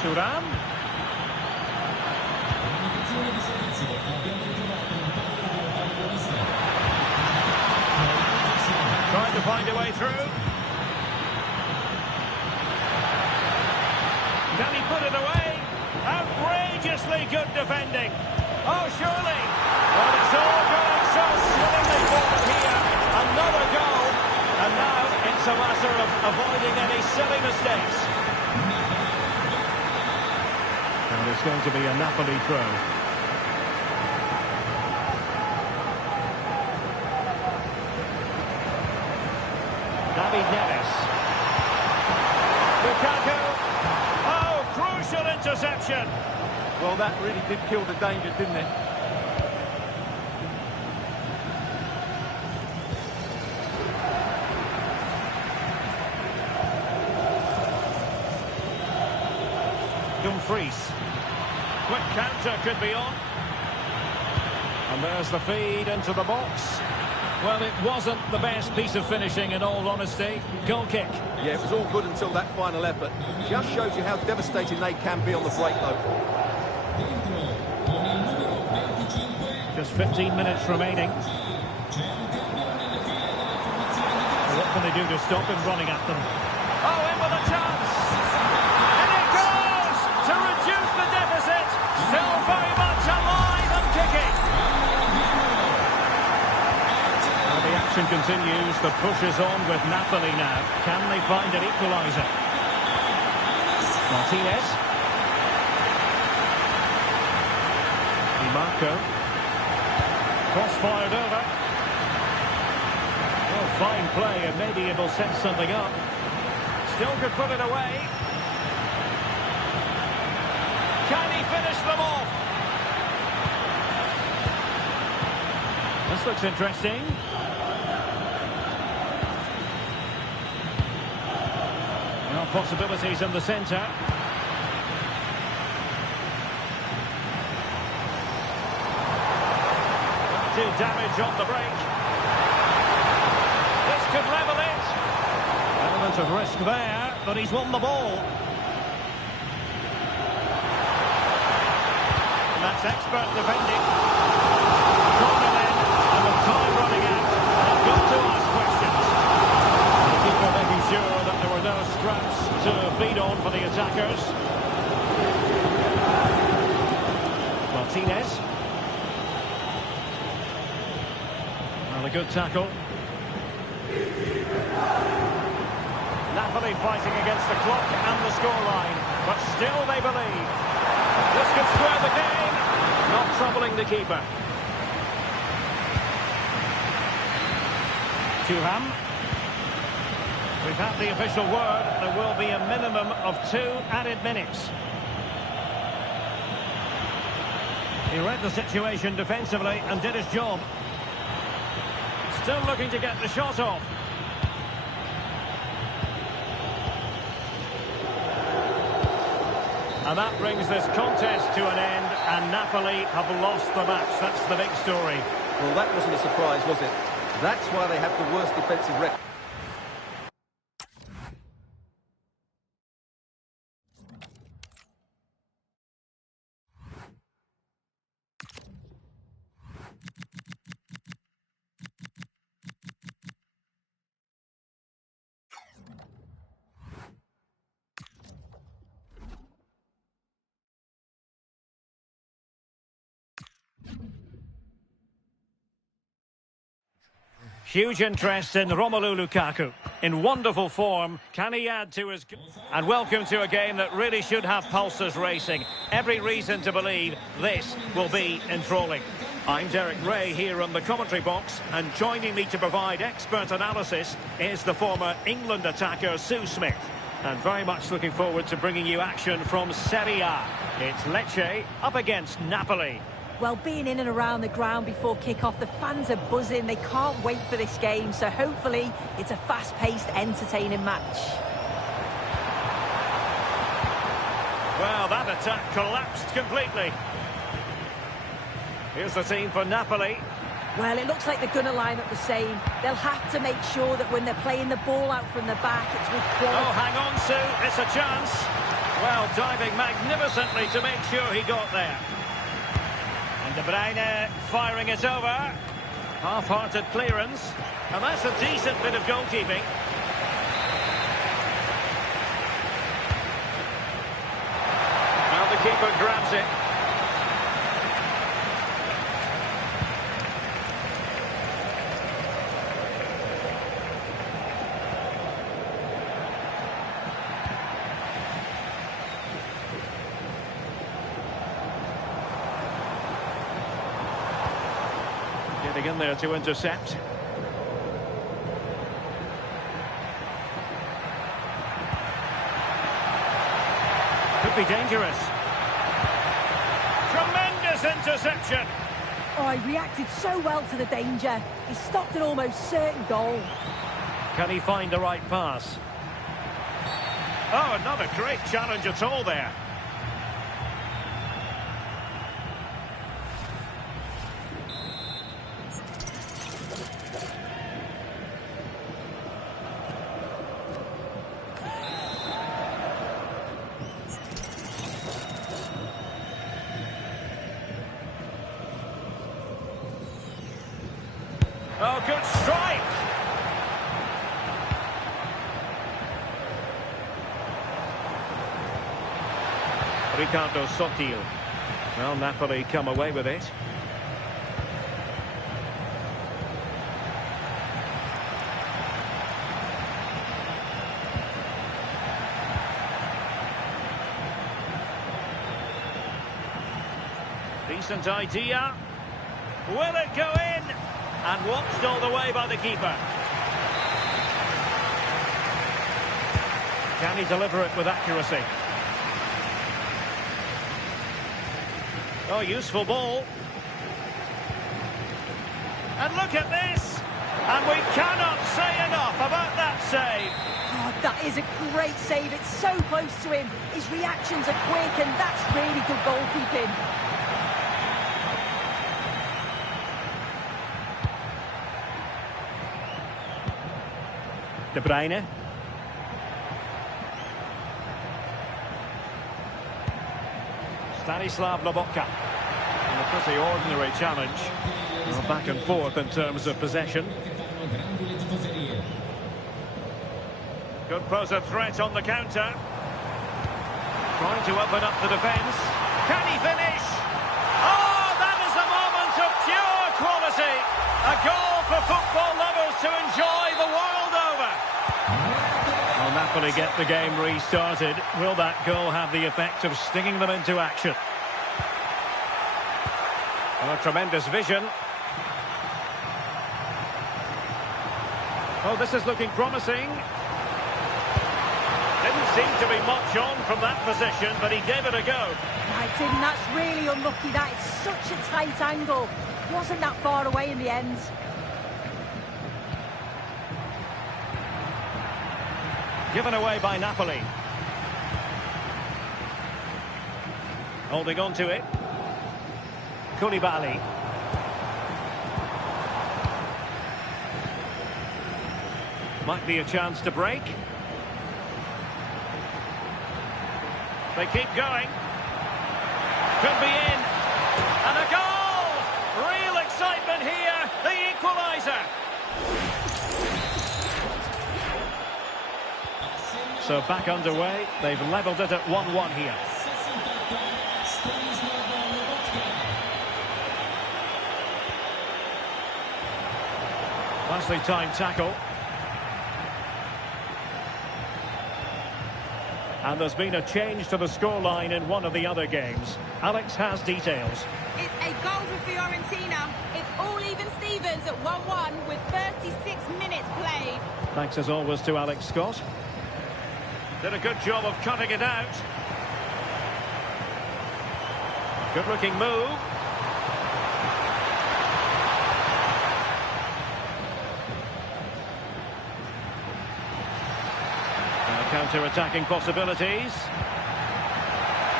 Thuram. Trying to find a way through. Can he put it away? Outrageously good defending. Oh, surely. Well, it's all going so swimmingly forward here. Another goal. And now it's a matter of avoiding any silly mistakes. And it's going to be a Napoli throw. David Neves. Lukaku. Oh, crucial interception. Well, that really did kill the danger, didn't it? Dumfries. Quick counter could be on. And there's the feed into the box. Well, it wasn't the best piece of finishing in all honesty. Goal kick. Yeah, it was all good until that final effort. Just shows you how devastating they can be on the break, though. Just 15 minutes remaining. What can they do to stop him running at them? Oh, in with a chance! action continues. The push is on with Napoli now. Can they find an equaliser? Martinez. Di Marco. Cross fired over. Oh, fine play, and maybe it'll set something up. Still could put it away. Can he finish them off? This looks interesting. Now possibilities in the centre. Did damage on the break. This could level it. Element of risk there, but he's won the ball. And that's expert defending. Corner then, and with time running out, they've got to ask questions. The keeper making sure that there were no scraps to feed on for the attackers. Martinez. Well, a good tackle. Napoli fighting against the clock and the scoreline, but still they believe. This could square the game, not troubling the keeper. Thuram. We've had the official word. There will be a minimum of 2 added minutes. He read the situation defensively and did his job. Still looking to get the shot off. And that brings this contest to an end, and Napoli have lost the match. That's the big story. Well, that wasn't a surprise, was it? That's why they have the worst defensive record. Huge interest in Romelu Lukaku. In wonderful form, can he add to his... And welcome to a game that really should have pulses racing. Every reason to believe this will be enthralling. I'm Derek Ray here on the commentary box, and joining me to provide expert analysis is the former England attacker Sue Smith. And very much looking forward to bringing you action from Serie A. It's Lecce up against Napoli. Well, being in and around the ground before kick-off, the fans are buzzing. They can't wait for this game, so hopefully it's a fast-paced, entertaining match. Well, that attack collapsed completely. Here's the team for Napoli. Well, it looks like they're going to line up the same. They'll have to make sure that when they're playing the ball out from the back, it's with quality. Oh, hang on, Sue. It's a chance. Well, diving magnificently to make sure he got there. And De Bruyne firing it over. Half-hearted clearance. And that's a decent bit of goalkeeping. Now the keeper grabs it. Getting in there to intercept. Could be dangerous. Tremendous interception. Oh, he reacted so well to the danger. He stopped an almost certain goal. Can he find the right pass? Oh, not a great challenge at all there. Oh, good strike! Ricardo Sottil. Well, Napoli come away with it. decent idea. Will it go in? And watched all the way by the keeper. Can he deliver it with accuracy? Oh, useful ball. And look at this! And we cannot say enough about that save. Oh, that is a great save. It's so close to him. His reactions are quick, and that's really good goalkeeping. De Bruyne. Stanislav Lobotka. And a pretty ordinary challenge. Well, back and forth in terms of possession. Could pose a threat on the counter. Trying to open up the defence. Can he finish? Oh, that is a moment of pure quality. A goal for football lovers to enjoy the world over. Well, Napoli get the game restarted. Will that goal have the effect of stinging them into action? Oh, tremendous vision. Oh, this is looking promising. Didn't seem to be much on from that position, but he gave it a go. I didn't. That's really unlucky. That is such a tight angle. Wasn't that far away in the end. Given away by Napoli. Holding on to it. Koulibaly. Might be a chance to break. They keep going. Could be in. And a goal! Real excitement here. The equaliser. So back underway. They've levelled it at 1-1 here. Nicely timed tackle. And there's been a change to the scoreline in one of the other games. Alex has details. It's a goal for Fiorentina. It's all even Stevens at 1-1 with 36 minutes played. Thanks as always to Alex Scott. Did a good job of cutting it out. Good looking move. Counter-attacking possibilities.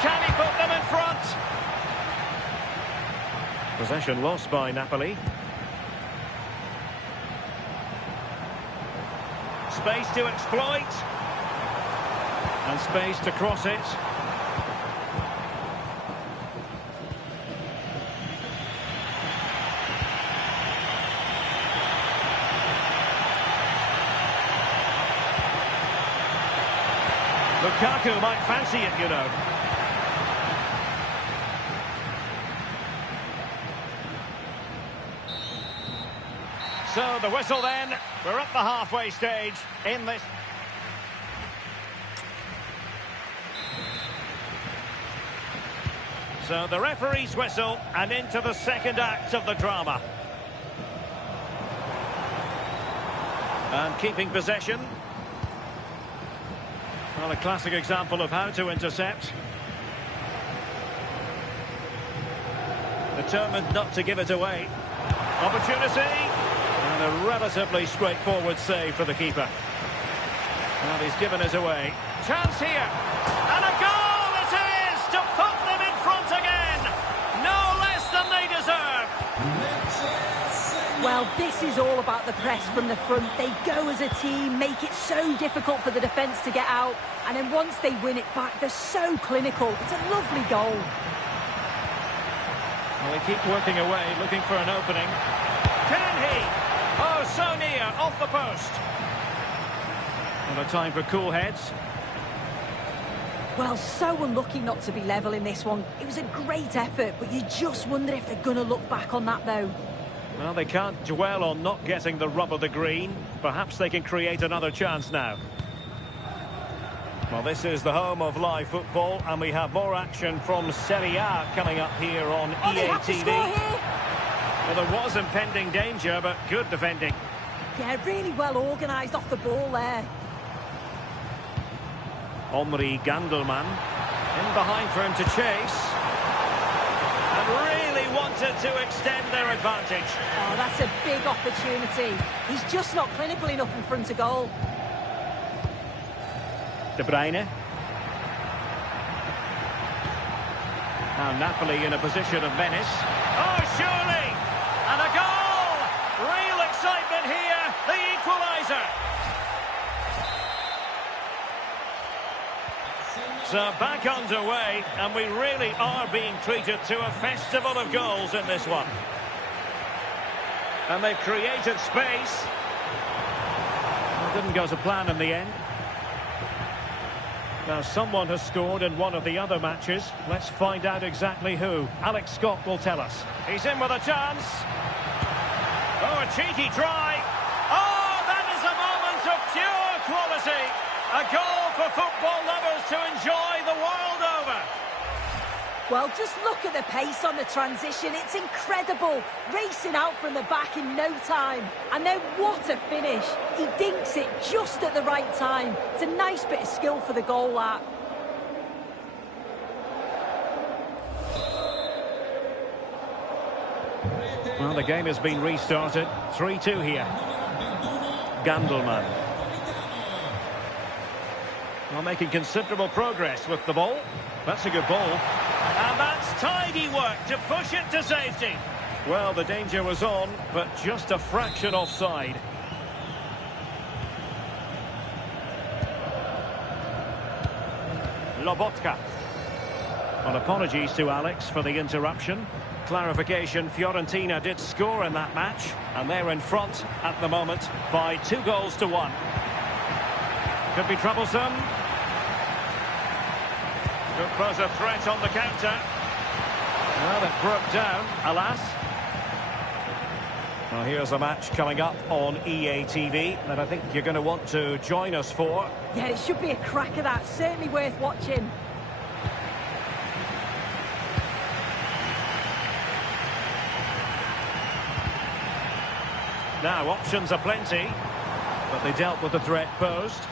Can he put them in front? Possession lost by Napoli. Space to exploit. And space to cross it. Lukaku might fancy it, you know. So the whistle then. We're at the halfway stage in this. So the referee's whistle and into the second act of the drama. And keeping possession. Well, a classic example of how to intercept. Determined not to give it away. Opportunity. And a relatively straightforward save for the keeper. And he's given it away. Chance here. And a goal it is to put them in front again. No less than they deserve. Well, this is all about the press from the front. They go as a team, make it so difficult for the defence to get out. And then once they win it back, they're so clinical. It's a lovely goal. Well, they keep working away, looking for an opening. Can he? Oh, so near, off the post. And a time for cool heads. Well, so unlucky not to be level in this one. It was a great effort, but you just wonder if they're going to look back on that, though. Well, they can't dwell on not getting the rub of the green. Perhaps they can create another chance now. Well, this is the home of live football, and we have more action from Serie A coming up here on They EA have to TV. score here. Well, there was impending danger, but good defending. Yeah, really well organised off the ball there. Omri Gandelman in behind for him to chase. And really wanted to extend their advantage. Oh, that's a big opportunity. He's just not clinical enough in front of goal. De Bruyne. Now Napoli in a position of menace. Oh, surely! And a goal! Real excitement here, the equaliser. So back underway, and we really are being treated to a festival of goals in this one. And they've created space. It didn't go to plan in the end. Now, someone has scored in one of the other matches. Let's find out exactly who. Alex Scott will tell us. He's in with a chance. Oh, a cheeky try. Oh, that is a moment of pure quality. A goal for football lovers to enjoy the world over. Well, just look at the pace on the transition. It's incredible. Racing out from the back in no time. And then what a finish. He dinks it just at the right time. It's a nice bit of skill for the goal, that. Well, the game has been restarted. 3-2 here. Gandelman. Well, making considerable progress with the ball. That's a good ball. And that's tidy work to push it to safety. Well, the danger was on, but just a fraction offside. Lobotka. Well, apologies to Alex for the interruption. Clarification, Fiorentina did score in that match, and they're in front at the moment by 2-1. Could be troublesome. Could pose a threat on the counter. Well, it broke down, alas. Well, here's a match coming up on EA TV that I think you're going to want to join us for. Yeah, it should be a cracker, that. Certainly worth watching. Now, options are plenty, but they dealt with the threat posed.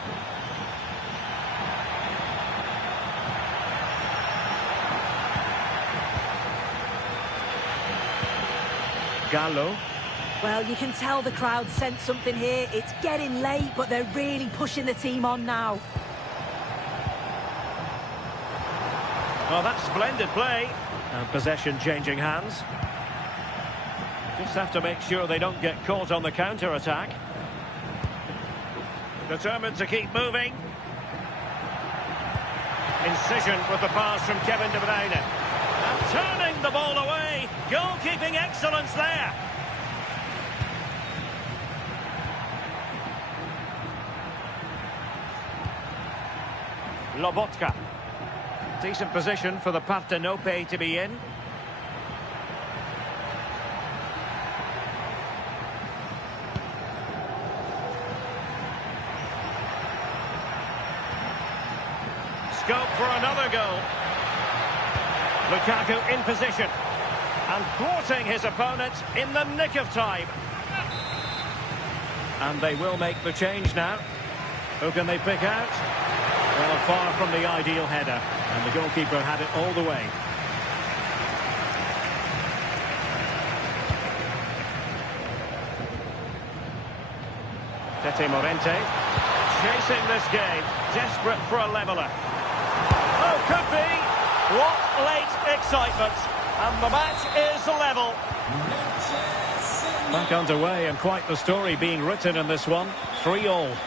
Gallo. Well, you can tell the crowd sensed something here. It's getting late, but they're really pushing the team on now. Well, that's splendid play. And possession changing hands. Just have to make sure they don't get caught on the counter-attack. Determined to keep moving. Incision with the pass from Kevin De Bruyne. And turning the ball away. Goalkeeping excellence there. Lobotka. Decent position for the Partenope to be in. Scope for another goal. Lukaku in position. And thwarting his opponent in the nick of time. And they will make the change now. Who can they pick out? Well, far from the ideal header. And the goalkeeper had it all the way. Tete Morente. Chasing this game. Desperate for a leveller. Oh, could be. What late excitement. And the match is level. Back underway, and quite the story being written in this one. 3-3.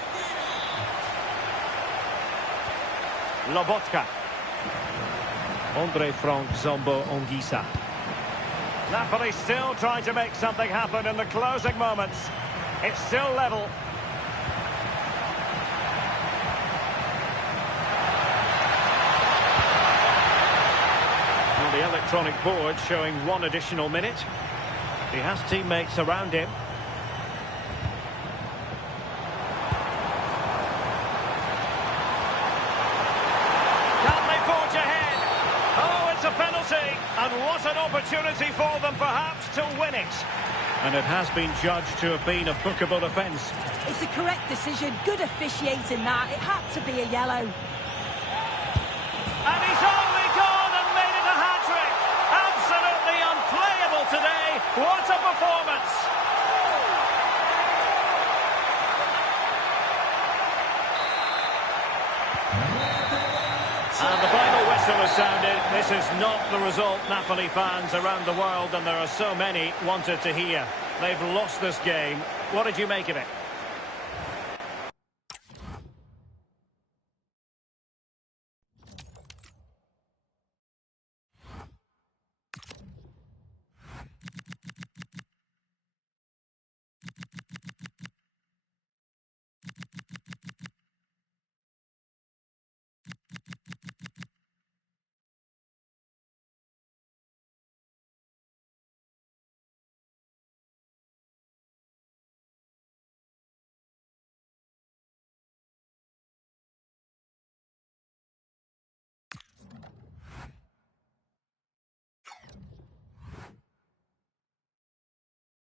Lobotka. Andre Frank Zombo Ongisa. Napoli still trying to make something happen in the closing moments. It's still level. The electronic board showing 1 additional minute. He has teammates around him. And what an opportunity for them, perhaps, to win it. And it has been judged to have been a bookable offence. It's a correct decision. Good officiating that. It had to be a yellow. And he's only gone and made it a hat-trick. Absolutely unplayable today. What a performance. And the final whistle has sounded. This is not the result Napoli fans around the world, and there are so many, wanted to hear. They've lost this game. What did you make of it?